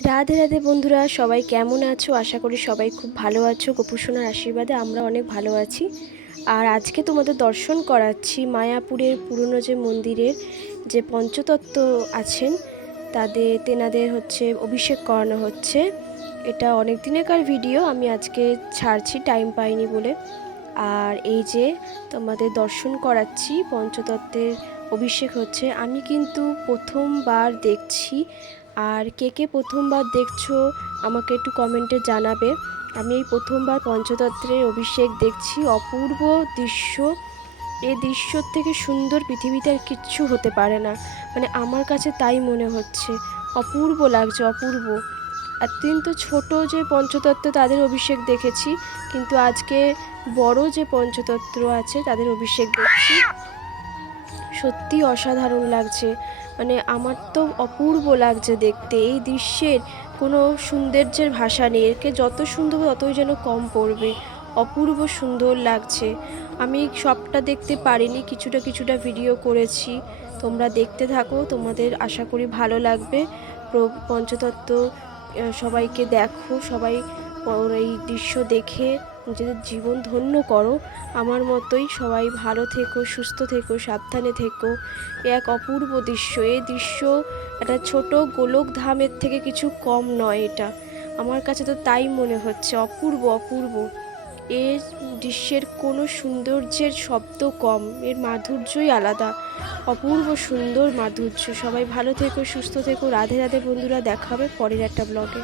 রাধে রাধে বন্ধুরা, সবাই কেমন আছো? আশা করি সবাই খুব ভালো আছো। গোপুসোনার আশীর্বাদে আমরা অনেক ভালো আছি। আর আজকে তোমাদের দর্শন করাচ্ছি মায়াপুরের পুরনো যে মন্দিরের যে পঞ্চতত্ত্ব আছেন তাদের তেনাদের হচ্ছে অভিষেক করানো হচ্ছে। এটা অনেক দিনেকার ভিডিও, আমি আজকে ছাড়ছি টাইম পাইনি বলে। আর এই যে তোমাদের দর্শন করাচ্ছি, পঞ্চতত্ত্বের অভিষেক হচ্ছে, আমি কিন্তু প্রথমবার দেখছি আর কে কে প্রথমবার দেখছ, আমাকে একটু কমেন্টে জানাবে। আমি এই প্রথমবার পঞ্চতত্ত্বের অভিষেক দেখছি। অপূর্ব দৃশ্য। এই দৃশ্যর থেকে সুন্দর পৃথিবীতে আর কিচ্ছু হতে পারে না। মানে আমার কাছে তাই মনে হচ্ছে। অপূর্ব লাগছে, অপূর্ব। এতদিন তো ছোট যে পঞ্চতত্ত্ব তাদের অভিষেক দেখেছি, কিন্তু আজকে বড় যে পঞ্চতত্ত্ব আছে তাদের অভিষেক দেখছি। সত্যি অসাধারণ লাগছে। মানে আমার তো অপূর্ব লাগছে দেখতে। এই দৃশ্যের কোনো সৌন্দর্যের ভাষা নেই। একে যত সুন্দর ততই যেন কম পড়বে। অপূর্ব সুন্দর লাগছে। আমি সবটা দেখতে পারিনি, কিছুটা কিছুটা ভিডিও করেছি। তোমরা দেখতে থাকো, তোমাদের আশা করি ভালো লাগবে। পঞ্চতত্ত্ব সবাইকে দেখো, সবাই এই দৃশ্য দেখে। নিজেদের জীবন ধন্য করো। আমার মতোই সবাই ভালো থেকো, সুস্থ থেকো, সাবধানে থেকো। এক অপূর্ব দৃশ্য। এই দৃশ্য একটা ছোট গোলক ধামের থেকে কিছু কম নয় এটা। আমার কাছে তো তাই মনে হচ্ছে। অপূর্ব অপূর্ব। এর দৃশ্যের কোনো সৌন্দর্যের শব্দ কম। এর মাধুর্যই আলাদা। অপূর্ব সুন্দর মাধুর্য। সবাই ভালো থেকো, সুস্থ থেকো। রাধে রাধে বন্ধুরা দেখাবে পরের একটা ব্লগে